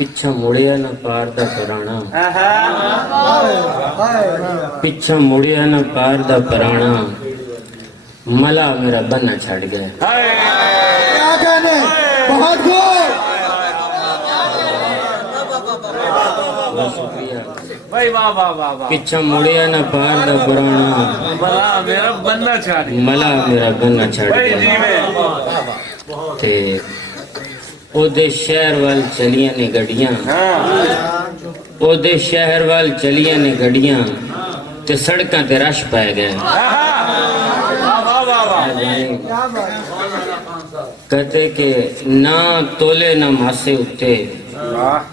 ਪਿੱਛਾ ਮੁੜਿਆ ਨਾ ਪਾਰ ਦਾ ਪੁਰਾਣਾ, ਪਿੱਛਾ ਮੁੜਿਆ ਨਾ ਪਾਰ ਦਾ ਪੁਰਾਣਾ, ਮਲਾ ਮੇਰਾ ਬੰਨਾ ਛੱਡ ਗਿਆ। क्या कहने, बहुत खूब। ਬਹੁਤ ਸ਼ੁਕਰੀਆ। भाई वाह वाह वाह वाह, ਪਿੱਛਾ ਮੁੜਿਆ ਨਾ ਪਾਰ ਦਾ ਪੁਰਾਣਾ, भला मेरा बनना चाह रही ਮਲਾ ਮੇਰਾ ਬੰਨਾ ਛੱਡ भाई जी ਗਿਆ। में ਤੇ ਉਹਦੇ ਸ਼ਹਿਰ ਵੱਲ ਚਲੀਆਂ ਨੇ ਗੱਡੀਆਂ, ਉਹਦੇ ਸ਼ਹਿਰ ਵੱਲ ਚਲੀਆਂ ਨੇ ਗੱਡੀਆਂ, ਤੇ ਸੜਕਾਂ ਤੇ ਰਸ਼ ਪੈ ਗਏ। कहते कि ना तोले ना मासे उत्ते,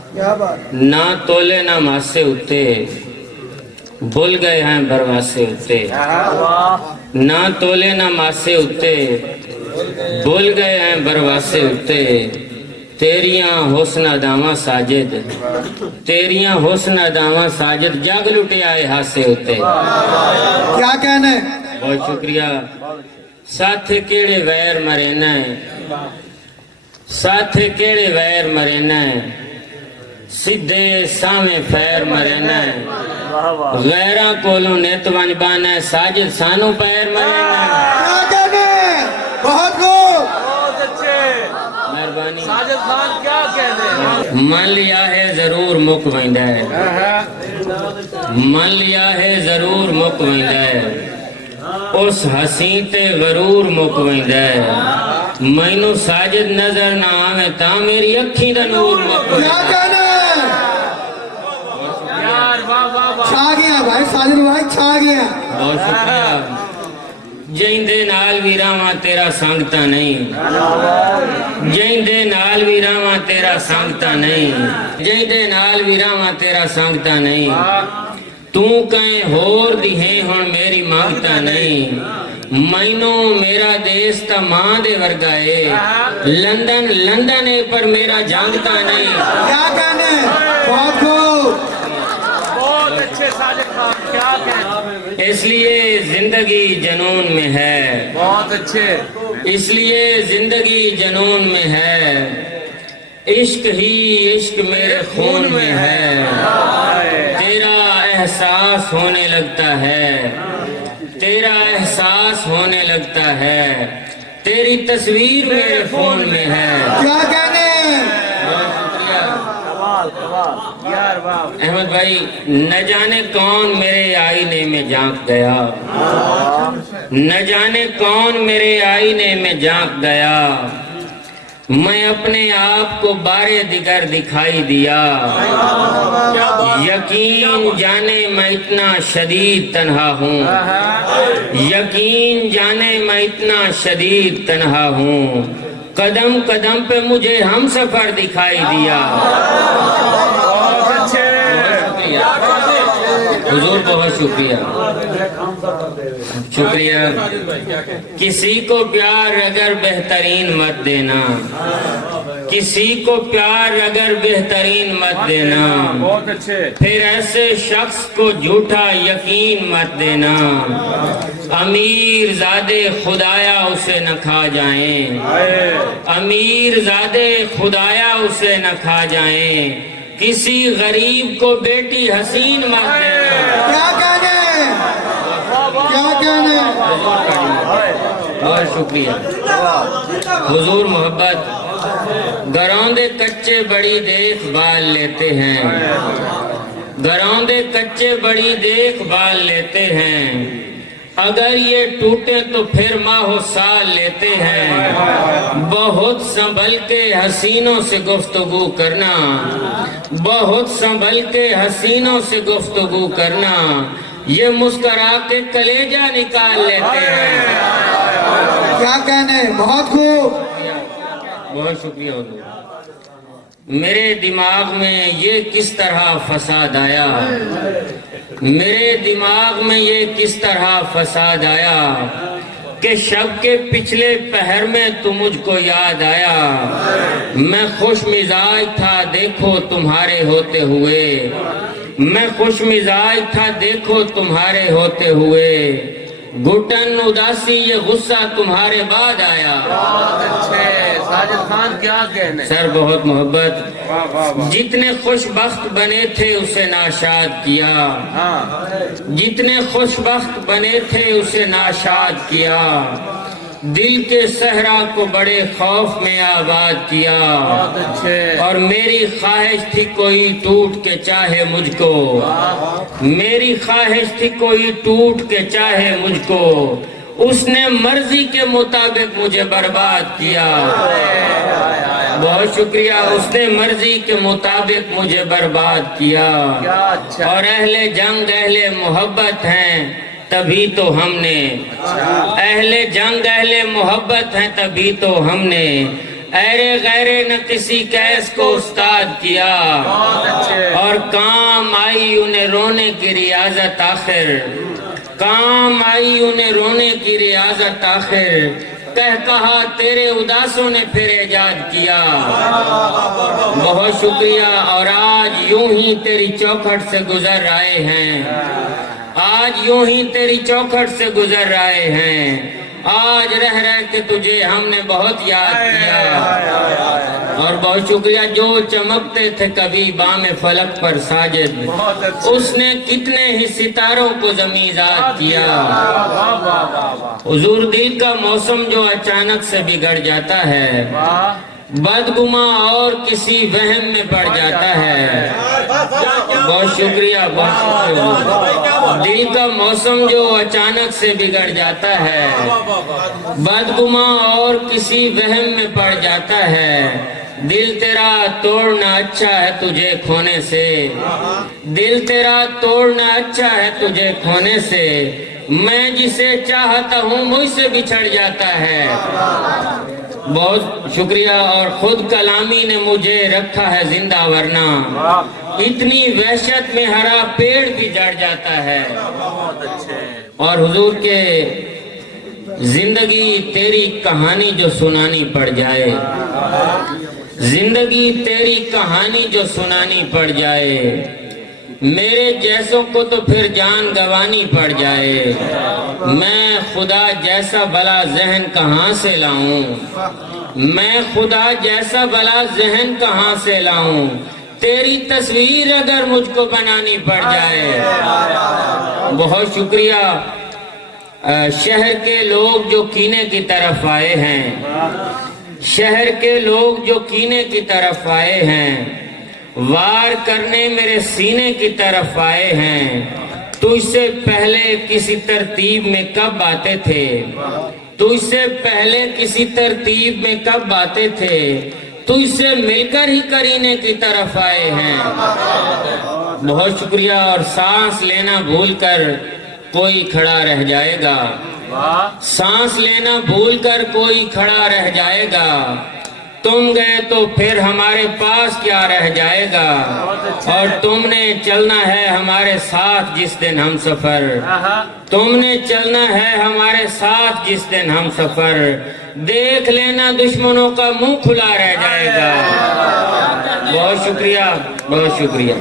क्या बात। ना तोले ना मासे उत्ते, भूल गए हैं बरवासे उत्ते। ना तोले ना मासे उत्ते, भूल गए हैं बरवासे उत्ते। तेरियां हुस्न अदावां साजिद, तेरियां हुस्न अदावां साजिद, जग लुटे आए हासे उत्ते। क्या कहने, बहुत शुक्रिया। साथ केड़े वैर मरेना है, साथ केड़े वैर मरेना है, सीधे सावें फैर मरेना है। गैरां कोलों नित वंज बाना है, साजिद सानू पैर मरेना है। क्या कहने, बहुत खूब। बहुत अच्छे मेहरबानी। साजिद खान क्या कहते हैं? मान लिया है जरूर मुक वैंदा है, मान लिया है जरूर मुक वैंदा है, उस हसी ते गरूर मुक वैंदा है। मैनू साजिद नजर ना आवे ता मेरी अखी दा नूर मुक क्या वैंदा है। कहने, यार वाह वाह वाह, छा गया भाई, साजिद भाई छा गया। बहुत शुक्रिया। जिंदे नाल भी रावां तेरा संग ता नहीं, जिंदे नाल भी रावां तेरा संग ता नहीं, जिंदे नाल भी रावां तेरा संग ता नहीं। तू कहीं होर दी है हुण मेरी मांगता नहीं। मैनू मेरा देश ता मां दे वर्गा है, लंदन लंदन है पर मेरा जांगता नहीं। क्या कहने, बहुत खूब। बहुत अच्छे साजिद खान क्या कहते? इसलिए जिंदगी जनून में है, बहुत अच्छे, इसलिए जिंदगी जनून में है, इश्क ही इश्क मेरे खून में है। तेरा एहसास होने लगता है, तेरा एहसास होने लगता है, तेरी तस्वीर मेरे फोन में है। क्या कहने, बहुत शुक्रिया कमाल कमाल यार वाह, अहमद भाई। न जाने कौन मेरे आईने में झांक गया, न जाने कौन मेरे आईने में झांक गया, मैं अपने आप को बारे दिगर दिखाई दिया। यकीन जाने मैं इतना शदीद तन्हा हूँ, यकीन जाने मैं इतना शदीद तन्हा हूँ, कदम कदम पे मुझे हम सफर दिखाई दिया। बहुत अच्छे हुजूर बहुत शुक्रिया शुक्रिया। किसी को प्यार अगर बेहतरीन मत देना, किसी को प्यार अगर बेहतरीन मत देना, बहुत अच्छे, फिर ऐसे शख्स को झूठा यकीन मत देना। अमीर ज़ादे खुदाया उसे न खा जाएं, अमीर ज़ादे खुदाया उसे न खा जाएं, किसी गरीब को बेटी हसीन मत देना। क्या कहने, क्या कहने। बहुत शुक्रिया हुजूर। मोहब्बत घरों दे कच्चे बड़ी देखभाल लेते हैं, घरों दे कच्चे बड़ी देखभाल लेते हैं, अगर ये टूटे तो फिर माहो साल लेते हैं। बहुत संभल के हसीनों से गुफ्तगू करना, बहुत संभल के हसीनों से गुफ्तगू करना, ये मुस्करा के कलेजा निकाल लेते हैं। क्या कहने, बहुत खूब। बहुत शुक्रिया हुजूर। मेरे दिमाग में ये किस तरह फसाद आया, मेरे दिमाग में ये किस तरह फसाद आया, कि शब के पिछले पहर में तू मुझको याद आया। मैं खुश मिजाज था देखो तुम्हारे होते हुए, मैं खुश मिजाज था देखो तुम्हारे होते हुए, घुटन उदासी ये गुस्सा तुम्हारे बाद आया। बहुत अच्छे साजिद खान, क्या कहने। सर बहुत मोहब्बत। वाह वाह वाह। जितने खुशबख्त बने थे उसे नाशाद किया, हाँ जितने खुशबख्त बने थे उसे नाशाद किया, दिल के सहरा को बड़े खौफ में आबाद किया। बहुत अच्छे। और मेरी ख्वाहिश थी कोई टूट के चाहे मुझको, मेरी ख्वाहिश थी कोई टूट के चाहे मुझको, उसने मर्जी के मुताबिक मुझे बर्बाद किया। बहुत शुक्रिया, उसने मर्जी के मुताबिक मुझे बर्बाद किया। क्या अच्छा। और अहले जंग अहले मोहब्बत हैं तभी तो हमने, अहले जंग अहले मोहब्बत हैं तभी तो हमने, ऐरे गैरे न किसी कैस को उस्ताद किया। बहुत अच्छे। और काम आई उन्हें रोने की रियाजत आखिर, काम आई उन्हें रोने की रियाजत आखिर, कह कहा तेरे उदासों ने फिर इजाद किया। बहुत शुक्रिया। और आज यूं ही तेरी चौखट से गुजर आए हैं, आज यूं ही तेरी चौखट से गुजर आए हैं, आज रह रह के तुझे हमने बहुत याद किया। और बहुत शुक्रिया। जो चमकते थे कभी बामे फलक पर साजिद, बहुत अच्छे। उसने कितने ही सितारों को जमीज़ाद किया। वाह वाह वाह वाह हुजूर दिल का मौसम जो अचानक से बिगड़ जाता है, वाह। बदगुमा और किसी वहम में पड़ जाता है। बहुत शुक्रिया, बहुत शुक्रिया। दिल का मौसम जो अचानक से बिगड़ जाता है, बदगुमा और किसी वहम में पड़ जाता है, दिल तेरा तोड़ना अच्छा है तुझे खोने से, दिल तेरा तोड़ना अच्छा है तुझे खोने से, मैं जिसे चाहता हूँ मुझसे बिछड़ जाता है। बहुत शुक्रिया। और खुद कलामी ने मुझे रखा है जिंदा, वरना इतनी वहशत में हरा पेड़ भी जड़ जाता है। बहुत अच्छे। और हुजूर के जिंदगी तेरी कहानी जो सुनानी पड़ जाए, जिंदगी तेरी कहानी जो सुनानी पड़ जाए, मेरे जैसों को तो फिर जान गंवानी पड़ जाए। मैं खुदा जैसा भला जहन कहाँ से लाऊं, मैं खुदा जैसा भला जहन कहाँ से लाऊं, तेरी तस्वीर अगर मुझको बनानी पड़ जाए। बहुत शुक्रिया। शहर के लोग जो कीने की तरफ आए हैं, शहर के लोग जो कीने की तरफ आए हैं, वार करने मेरे सीने की तरफ आए हैं, तुझसे पहले किसी तरतीब में कब आते थे, तुझसे पहले किसी तरतीब में कब आते थे, तुझसे मिलकर ही करीने की तरफ आए हैं। बहुत शुक्रिया। और सांस लेना भूलकर कोई खड़ा रह जाएगा, सांस लेना भूलकर कोई खड़ा रह जाएगा, तुम गए तो फिर हमारे पास क्या रह जाएगा। और तुमने चलना है हमारे साथ जिस दिन हम सफर, तुमने चलना है हमारे साथ जिस दिन हम सफर, देख लेना दुश्मनों का मुंह खुला रह जाएगा। बहुत शुक्रिया, बहुत शुक्रिया।